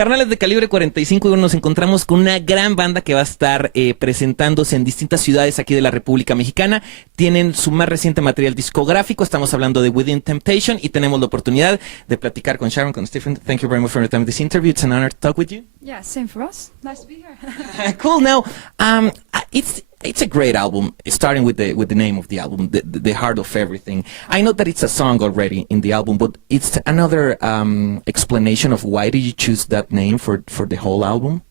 Carnales de Calibre 45, y nos encontramos con una gran banda que va a estar presentándose en distintas ciudades aquí de la República Mexicana. Tienen su más reciente material discográfico, estamos hablando de Within Temptation, y tenemos la oportunidad de platicar con Sharon, con Stephen. Thank you very much for your time this interview. It's an honor to talk with you. Yeah, same for us. Nice to be here. Cool. Now, it's a great album, starting with the name of the album, the Heart of Everything. I know that it's a song already in the album, but it's another explanation of why did you choose that name for the whole album?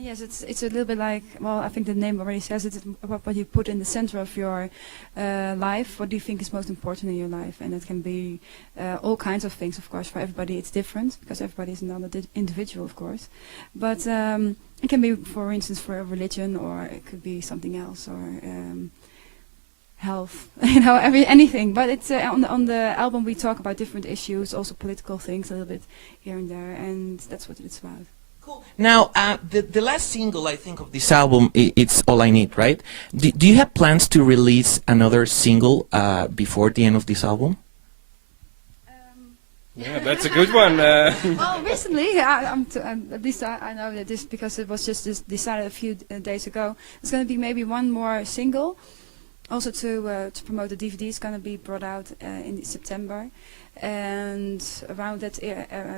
Yes, it's a little bit like, well, I think the name already says it, about what you put in the center of your life. What do you think is most important in your life? And it can be all kinds of things, of course. For everybody it's different, because everybody is another individual, of course. But it can be, for instance, for a religion, or it could be something else, or health, anything. But it's on the album we talk about different issues, also political things a little bit here and there, and that's what it's about. Cool. Now, the last single, I think, of this album, it's All I Need, right? Do you have plans to release another single before the end of this album? Yeah, that's a good one. Well, recently, at least I know that this, because it was just decided a few days ago. It's going to be maybe one more single. Also to promote the DVD is going to be brought out in September. And around that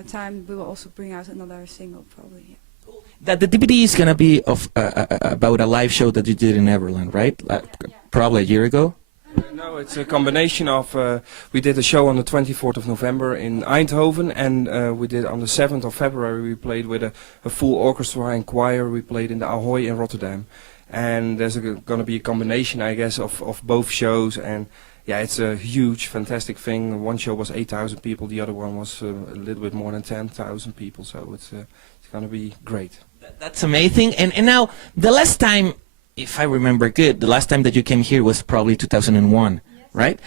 time, we will also bring out another single, probably. Yeah. That the DVD is going to be of about a live show that you did in Neverland, right? Probably a year ago? No, it's a combination of, we did a show on the 24th of November in Eindhoven, and we did on the 7th of February, we played with a full orchestra and choir. We played in the Ahoy in Rotterdam. And there's going to be a combination, I guess, of both shows. And yeah, it's a huge, fantastic thing. One show was 8,000 people, the other one was a little bit more than 10,000 people. So it's going to be great. That's amazing. And now, the last time, if I remember good, the last time that you came here was probably 2001, yes. Right?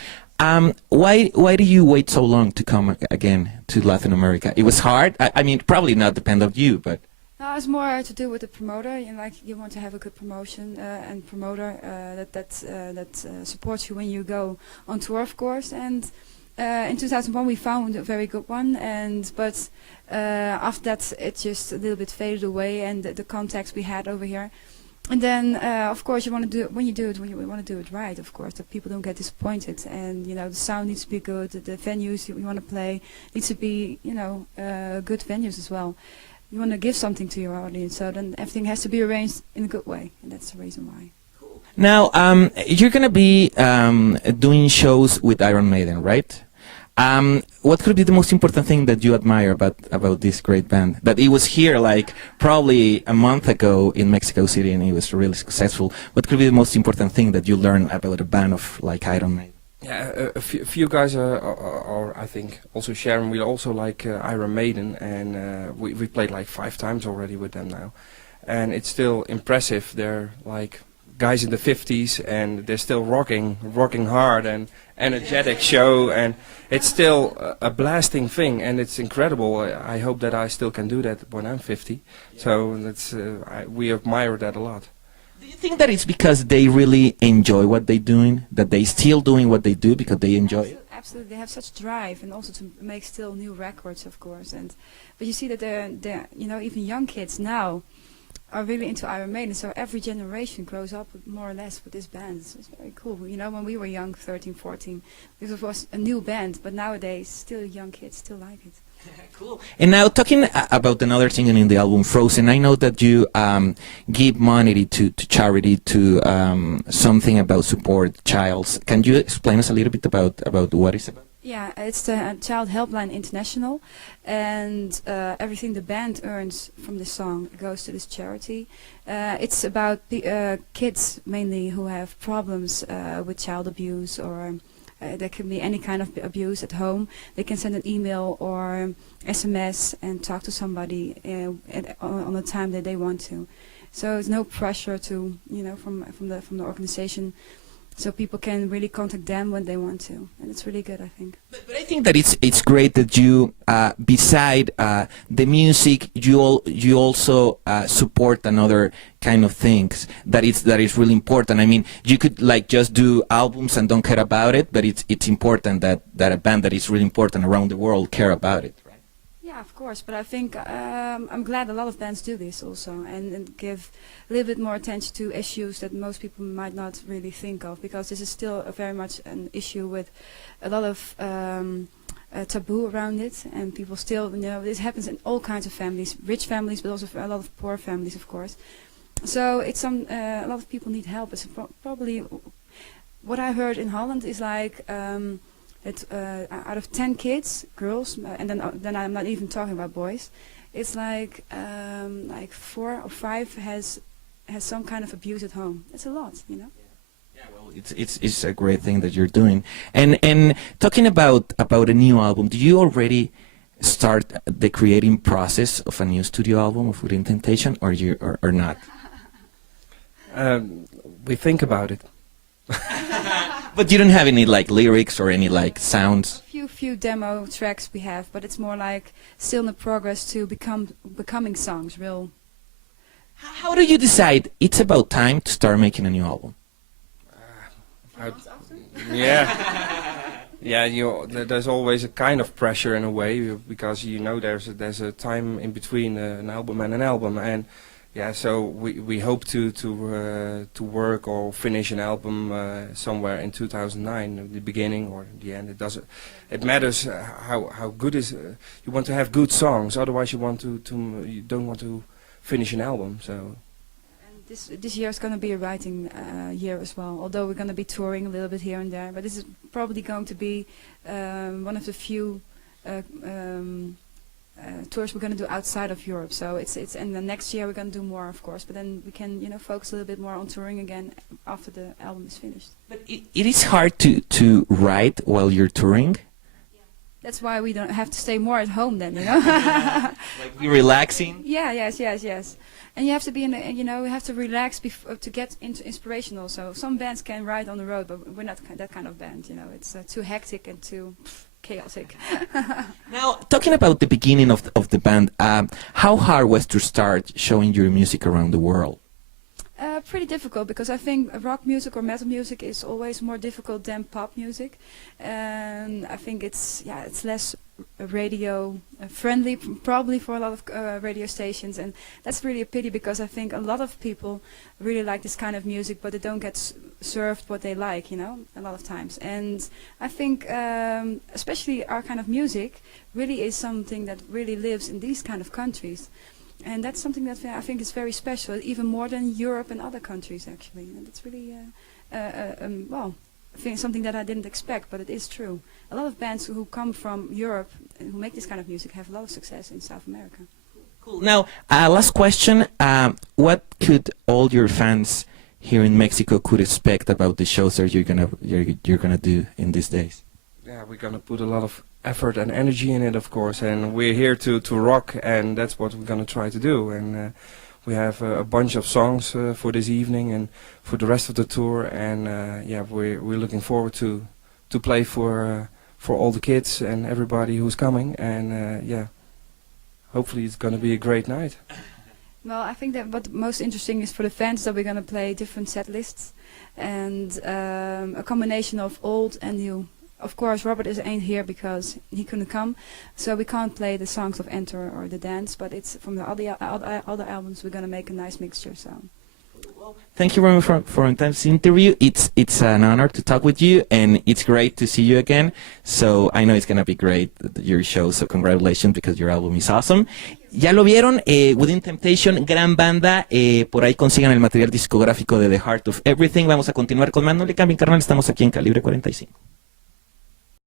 Why do you wait so long to come again to Latin America? It was hard? I mean, probably not depend on you, but... No, it's more to do with the promoter. You want to have a good promotion and promoter that supports you when you go on tour, of course. And in 2001 we found a very good one, but after that it just a little bit faded away, and the contacts we had over here. And then, of course, you want to do it when you do it. When you want to do it right, of course, that people don't get disappointed. And the sound needs to be good. The venues you want to play needs to be, good venues as well. You want to give something to your audience, so then everything has to be arranged in a good way, and that's the reason why. Cool. Now, you're going to be doing shows with Iron Maiden, right? What could be the most important thing that you admire about this great band? That it was here like probably a month ago in Mexico City, and it was really successful. What could be the most important thing that you learned about a band of like Iron Maiden? Yeah, a few guys are, I think, also Sharon, we also like Iron Maiden, and we played like 5 times already with them now. And it's still impressive. They're like guys in the 50s, and they're still rocking hard and energetic show, and it's still a blasting thing, and it's incredible. I hope that I still can do that when I'm 50. So that's we admire that a lot. Do you think that it's because they really enjoy what they're doing, that they still doing what they do because they enjoy it? Absolutely, they have such drive, and also to make still new records, of course. But you see that they're even young kids now are really into Iron Maiden. So every generation grows up more or less with this band. So it's very cool. When we were young, 13, 14, this was a new band, but nowadays still young kids still like it. Cool. And now talking about another single in the album, Frozen, I know that you give money to charity, to something about support childs. Can you explain us a little bit about what it's about? Yeah, it's the Child Helpline International, and everything the band earns from the song goes to this charity. It's about kids mainly who have problems with child abuse, or there can be any kind of abuse at home. They can send an email or SMS and talk to somebody on the time that they want to. So there's no pressure to, from the organization. So people can really contact them when they want to, and it's really good, I think. But I think that it's great that you, beside the music, you also support another kind of things that is really important. I mean, you could like just do albums and don't care about it, but it's important that a band that is really important around the world care about it, right? Yeah, Yeah, of course, but I think I'm glad a lot of bands do this also, and give a little bit more attention to issues that most people might not really think of, because this is still very much an issue with a lot of taboo around it, and people still, this happens in all kinds of families, rich families, but also a lot of poor families, of course. So it's a lot of people need help. It's probably what I heard in Holland is like. Out of 10 kids, girls, and then I'm not even talking about boys, it's like 4 or 5 has some kind of abuse at home. It's a lot, Yeah, well, it's a great thing that you're doing. And talking about a new album, do you already start the creating process of a new studio album of Within Temptation, or not? We think about it. But you don't have any like lyrics or any like sounds? Few demo tracks we have, but it's more like still in the progress to becoming songs, real. How do you decide it's about time to start making a new album? Yeah. Yeah, there's always a kind of pressure in a way, because there's a time in between an album and an album, and yeah, so we hope to work or finish an album somewhere in 2009, the beginning or the end. It matters how good is. You want to have good songs, otherwise you don't want to finish an album. So. And this year is going to be a writing year as well. Although we're going to be touring a little bit here and there, but this is probably going to be one of the few. Tours we're going to do outside of Europe, so it's and the next year we're going to do more, of course, but then we can focus a little bit more on touring again after the album is finished. But it is hard to write while you're touring. That's why we don't have to stay more at home then, Like be relaxing. Yeah, yes. And you have to be you have to relax to get into inspiration also. Some bands can write on the road, but we're not that kind of band, It's too hectic and too chaotic. Now, talking about the beginning of the band, how hard was to start showing your music around the world? Pretty difficult, because I think rock music or metal music is always more difficult than pop music, and I think it's less radio friendly probably for a lot of radio stations, and that's really a pity, because I think a lot of people really like this kind of music, but they don't get served what they like, a lot of times. And I think especially our kind of music really is something that really lives in these kind of countries. And that's something that I think is very special, even more than Europe and other countries, actually. And it's really, I think something that I didn't expect, but it is true. A lot of bands who come from Europe and who make this kind of music have a lot of success in South America. Cool. Now, last question. What could all your fans here in Mexico could expect about the shows that you're gonna do in these days? Yeah, we're gonna put a lot of effort and energy in it, of course, and we're here to rock, and that's what we're gonna try to do. And we have a bunch of songs for this evening and for the rest of the tour, and yeah, we're looking forward to play for all the kids and everybody who's coming, and yeah, hopefully it's gonna be a great night. Well, I think that what most interesting is for the fans that we're going to play different set lists and a combination of old and new. Of course, Robert ain't here because he couldn't come, so we can't play the songs of Enter or The Dance, but it's from the other albums we're going to make a nice mixture. So. Thank you very much for this interview. It's an honor to talk with you, and it's great to see you again. So I know it's going to be great, your show, so congratulations, because your album is awesome. Ya lo vieron, Within Temptation, gran banda, por ahí consigan el material discográfico de The Heart of Everything. Vamos a continuar con más, no le cambien, carnal, estamos aquí en Calibre 45.